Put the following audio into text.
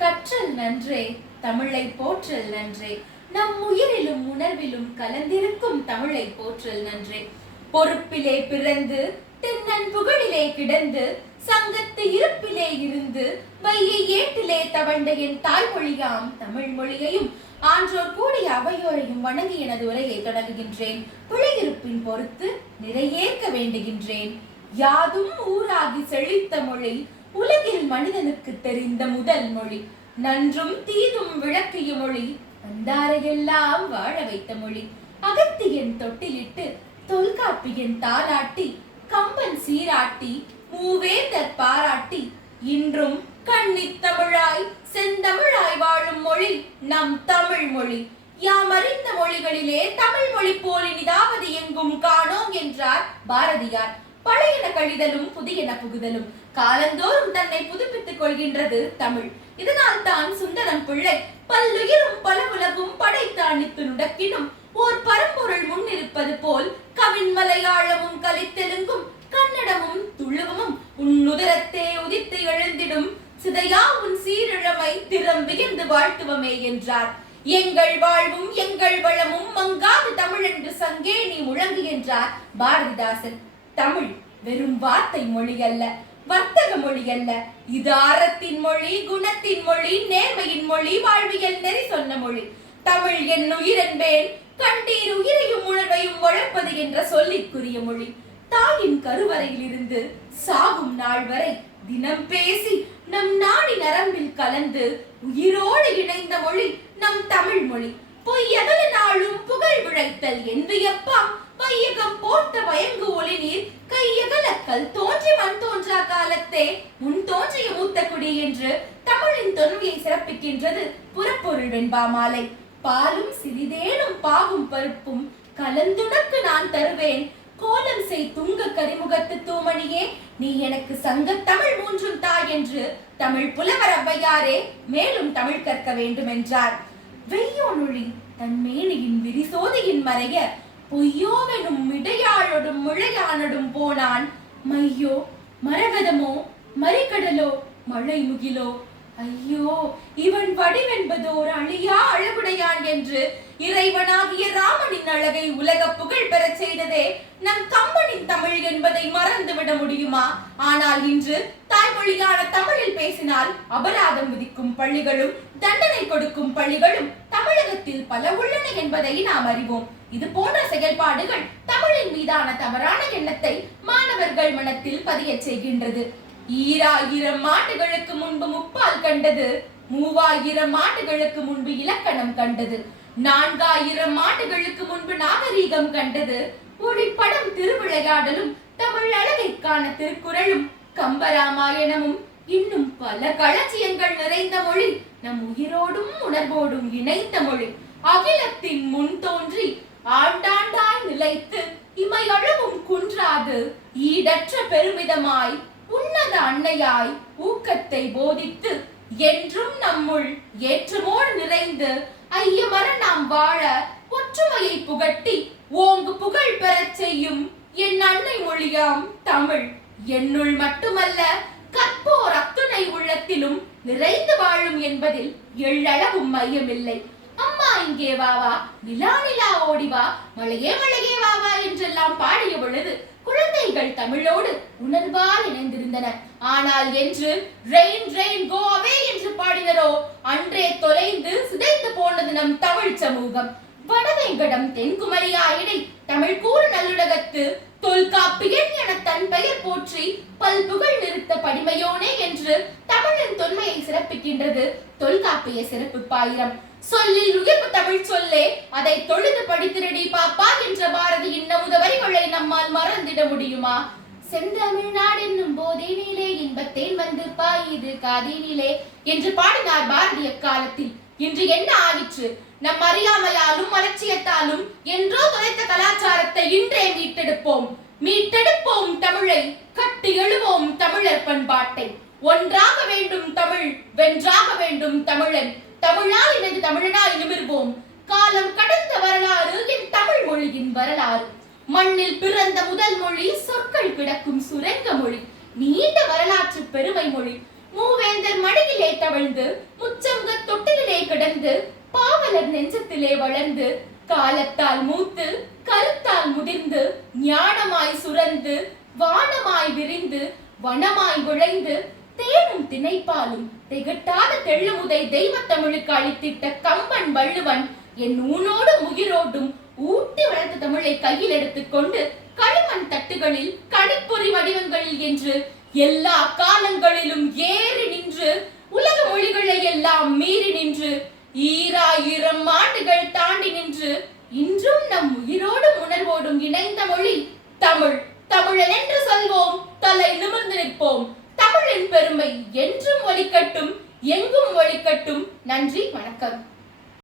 கற்றல் நன்றே, தமிழை போற்றல் நன்றே. நம் உயிரிலும் உணர்விலும் கலந்திருக்கும் தமிழை போற்றல் நன்றே. பொறுப்பிலே பிறந்து தென்னன் புகழிலே கிடந்து சங்கத்து இருப்பிலே இருந்து வையை ஏட்டிலே தவண்ட என் தாய்மொழியாம் தமிழ் மொழியையும் ஆன்றோர் கூடிய அவையோரையும் வணங்கி எனது உரையை தொடங்குகின்றேன். பிழையிருப்பின் பொறுத்து நிறையேற்க வேண்டுகின்றேன். யாதும் ஊராகி செழித்த மொழி உலகில் மனிதனுக்கு தெரிந்த முதல் மொழி. நன்றும் தீதும் விளக்கிய மொழி, வந்தாரையெல்லாம் வாழ வைத்த மொழி. அகத்தியன் தொட்டிலிட்டு தொல்காப்பியன் தாலாட்டி கம்பன் சீராட்டி மூவேந்தர் பாராட்டி இன்றும் கன்னித் தமிழாய் செந்தமிழாய் வாழும் மொழி நம் தமிழ் மொழி. யாம் அறிந்த மொழிகளிலே தமிழ் மொழி போல் இனிதாவது எங்கும் காணோம் என்றார் பாரதியார். பழையன கழிதலும் புதியன புகுதலும் காலந்தோறும் தன்னை புதுப்பித்துக் கொள்கின்றது தமிழ். இதனால் தான் சுந்தரம் பிள்ளை பல்லுயிரும் பல உலகும் படைத்தாணித்து நுடக்கினும் ஓர் பரம்பொருள் முன்னிருப்பது போல் கவின் மலையாளமும் கலித்தெலுங்கும் கன்னடமும் துளுவமும் உன்னுதரத்தே உதித்து எழுந்திடும் சிதையா உன் சீரிழமை திறம் வியந்து வாழ்த்துவமே என்றார். எங்கள் வாழ்வும் எங்கள் வளமும் மங்காது தமிழ் என்று சங்கே நீ முழங்கு என்றார் பாரதிதாசன். தமிழ் வெறும் வார்த்தை மொழி அல்ல, வர்த்தக மொழி அல்ல. இது ஆரத்தின் மொழி, குணத்தின் மொழி, நேர்மையின் மொழி, வாழ்வியல் நெறி சொன்ன மொழி. தமிழ் என் உயிர் என்பேன், கண்டீர் உயிரையும் உணர்வையும் வளர்ப்பது என்ற சொல்லிற்குரிய மொழி. தாயின் கருவறையில் இருந்து சாகும் நாள் வரை தினம் பேசி நம் நாடி நரம்பில் கலந்து உயிரோடு இணைந்த மொழி நம் தமிழ் மொழி. பொய்யகல நாளும் புகழ் விழைத்தல் என் வியப்பா, வையகம் போர்த்த வயங்கு ஒளி நீர் கையகலக்கல் தோன்றி மண் தோன்றா காலத்தே முன் தோன்றிய மூத்த குடி என்று தமிழின் தொன்மையை சிறப்பிக்கின்றது புறப்பொருள் வெண்பா மாலை. பாலும் சிறிதேனும் பாகும் பருப்பும் கலந்துனக்கு நான் தருவேன், கோலம் செய் துங்க கரிமுகத்து தூமணியே நீ எனக்கு சங்க தமிழ் மூன்றும் தா என்று தமிழ் புலவர் ஔவையாரே மேலும் தமிழ் கற்க வேண்டும் என்றார். வெய்யோனொழி தன் மேனியின் விரிசோதியின் மறைய பொய்யோவெனும் இடையாளொடும் முழையானடும் போனான். மையோ மரகதமோ மறிகடலோ மழை முகிலோ ஐயோ இவன் வடிவென்பதோர் அழியா அழகுடையான் என்று இறைவனாகிய ராமனின் அழகை உலக புகழ் பெறச் செய்ததே நம் கம்பனின் தமிழ் என்பதை மறந்துவிட முடியுமா? ஆனால் இன்று தாய்மொழியான தமிழில் பேசினால் அபராதம் விதிக்கும் பள்ளிகளும் தண்டனை கொடுக்கும் பள்ளிகளும் தமிழகத்தில் பல உள்ளன என்பதை நாம் அறிவோம். இது போன்ற செயல்பாடுகள் தமிழின் மீதான தவறான எண்ணத்தை மாணவர்கள் மனத்தில் பதியச் செய்கின்றது. 2000 ஆண்டுகளுக்கு முன்பு முப்பால் கண்டது, 3000 ஆண்டுகளுக்கு முன்பு இலக்கணம் கண்டது, 4000 ஆண்டுகளுக்கு முன்பு நாகரீகம் கண்டது. ஒளிப்படம் திருவிளையாடலும் தமிழ் அழகைக்கான திருக்குறளும் கம்பராமாயணமும் இன்னும் பல களஞ்சியங்கள் நிறைந்த மொழி நம் உயிரோடும் உணர்வோடும் இணைந்த மொழி. அகிலத்தின் முன் தோன்றி ஆண்டாண்டாய் நிலைத்து இமையளவும் குன்றாது ஈடற்ற பெருமிதமாய் உன்னத அன்னையாய் ஊக்கத்தை போதித்து என்றும் நம்முள் ஏற்றமோடு நிறைந்து ஐயமர நாம் வாழ ஒற்றுமையை புகட்டி ஓங்கு புகழ் பெறச் செய்யும் என் அன்னை மொழியாம் தமிழ். என்னுள் மட்டுமல்ல கற்போர் அத்துணை உள்ளத்திலும் நிறைந்து வாழும் என்பதில் எள்ளளவும் மையமில்லை. அம்மா இங்கே வாவா, நிலா நிலா ஓடிவா, மழையே மழையே வாவா என்றெல்லாம் பாடிய பொழுது குழந்தைகள் தமிழோடு உணர்வால் இணைந்திருந்தனர். ஆனால் என்று ரெயின் ரெயின் கோ அவே என்று பாடினரோ அன்றே தொலைந்து சிதைந்து போனது நம் தமிழ் சமூகம். வடவேங்கடம் தென்குமரியாயிடை தமிழ் கூறு நல்லுலகத்து தொல்காப்பியன் என தன் பெயர் போற்றி பல் புகழ் நிறுத்த படிமையோனே என்று தமிழின் தொன்மையை சிறப்பிக்கின்றது தொல்காப்பிய சிறப்பு பாயிரம். சொல்லில் உயர்வு தமிழ் சொல்லே, அதை தொழுது படித்திரடி பாப்பா என்ற பாரதியின் நமுத வரிகளை நம்மால் மறந்திட முடியுமா? செந்தமிழ்நாடு என்னும் போதேனிலே இன்பத்தேன் வந்து பாயுது காதினிலே என்று பாடினார் பாரதி அக்காலத்தில். இன்று என்ன ஆயிற்று? நம் அறியாமையாலும் அலட்சியத்தாலும் என்றோ தொலைத்த கலாச்சாரத்தை இன்றே மீட்டெடுப்போம் தமிழை, கட்டி எழுவோம் தமிழர் பண்பாட்டை. ஒன்றாக வேண்டும் தமிழ், வென்றாக வேண்டும் தமிழன். தமிழால் இணைந்து தமிழனாய் நிமிர்வோம். காலம் கடந்த வரலாறு என் தமிழ் மொழியின் வரலாறு. மண்ணில் பிறந்த முதல் மொழி, சொற்கள் கிடக்கும் சுரங்க மொழி, நீண்ட வரலாற்று பெருமை மொழி. மூவேந்தர் மடியிலே தவழ்ந்து முச்சமுக தொட்டிலே கிடந்து பாவலர் நெஞ்சத்திலே வளர்ந்து காலத்தால் மூத்து கருத்தால் முதிர்ந்து ஞானமாய் சுரந்து வானமாய் விரிந்து வனமாய் விளைந்து தேனும் திணைப்பாலும் திகட்டாத தெள்ளுமுதை தெய்வ தமிழுக்கு அளித்திட்ட கம்பன் வள்ளுவன் என் ஊனோடு முகிரோடும் ஊட்டி வளர்த்த தமிழை கையில் எடுத்துக்கொண்டு களிமண் தட்டுகளில் கணிப்பொறி வடிவங்களில் என்று எல்லா காலங்களிலும் ஏறி நின்று உலக மொழிகளை எல்லாம் மீறி நின்று ஈராயிரம் ஆண்டுகள் தாண்டி நின்று இன்றும் நம் உயிரோடும் உணர்வோடும் இணைந்த மொழி தமிழ். தமிழன் என்று சொல்வோம், தலை நிமிர்ந்து நிற்போம். தமிழின் பெருமை என்றும் ஒலிக்கட்டும், எங்கும் ஒலிக்கட்டும். நன்றி, வணக்கம்.